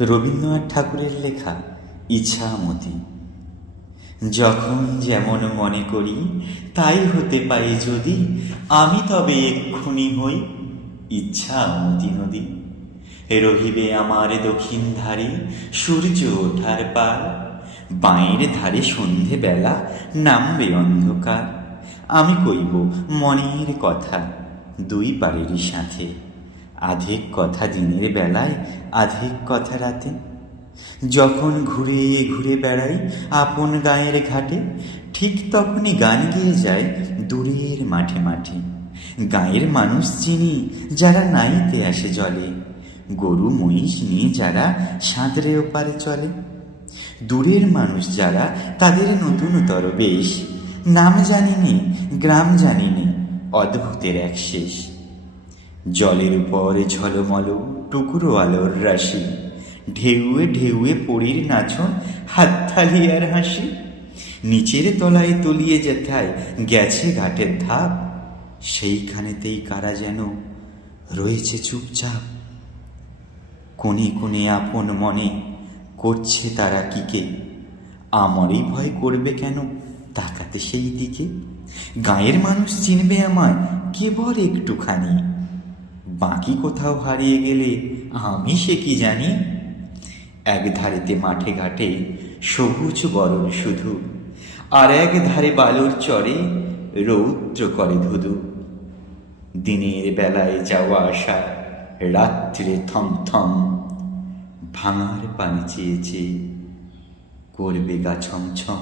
রবীন্দ্রনাথ ঠাকুরের লেখা ইছামতি। যখন যেমন মনে করি তাই হতে পাই যদি, আমি তবে এক্ষুনি হই ইচ্ছামতি নদী। রহিবে আমার দক্ষিণ ধারে সূর্য ওঠার পার, বাঁয়ের ধারে সন্ধে বেলা নামবে অন্ধকার। আমি কইব মনের কথা দুই পারেরই সাথে, আধেক কথা দিনের বেলায় আধেক কথা রাতে। যখন ঘুরে ঘুরে বেড়াই আপন গাঁয়ের ঘাটে, ঠিক তখনই গান গেয়ে যায় দূরের মাঠে মাঠে। গাঁয়ের মানুষ চিনি যারা নাইতে আসে জলে, গরু মহিষ নিয়ে যারা সাঁতরে ওপারে চলে। দূরের মানুষ যারা তাদের নতুনতর বেশ, নাম জানিনি গ্রাম জানিনি অদ্ভুতের এক শেষ। জলের উপর ঝলমল টুকরো আলোর রাশি, ঢেউয়ে ঢেউয়ে পড়ির নাচন হাততালি আর হাসি। নিচের তলায় তলিয়ে যেথায় গেছে ঘাটের ধাপ, সেইখানেতেই কারা যেন রয়েছে চুপচাপ। কোণে কোণে আপন মনে করছে তারা কিকে, আমারই ভয় করবে কেন তাকাতে সেই দিকে। গাঁয়ের মানুষ চিনবে আমায় কেবল একটুখানি, বাকি কোথাও হারিয়ে গেলে আমি সে কি জানি। এক ধারেতে মাঠে ঘাটে সবুজ বরণ শুধু, আর এক ধারে বালুর চরে রৌদ্র করে ধুধু। দিনের বেলায় যাওয়া আসা, রাত্রে থমথম, ভাঙার পানি চেয়ে চেয়ে করবে গা ছমছম।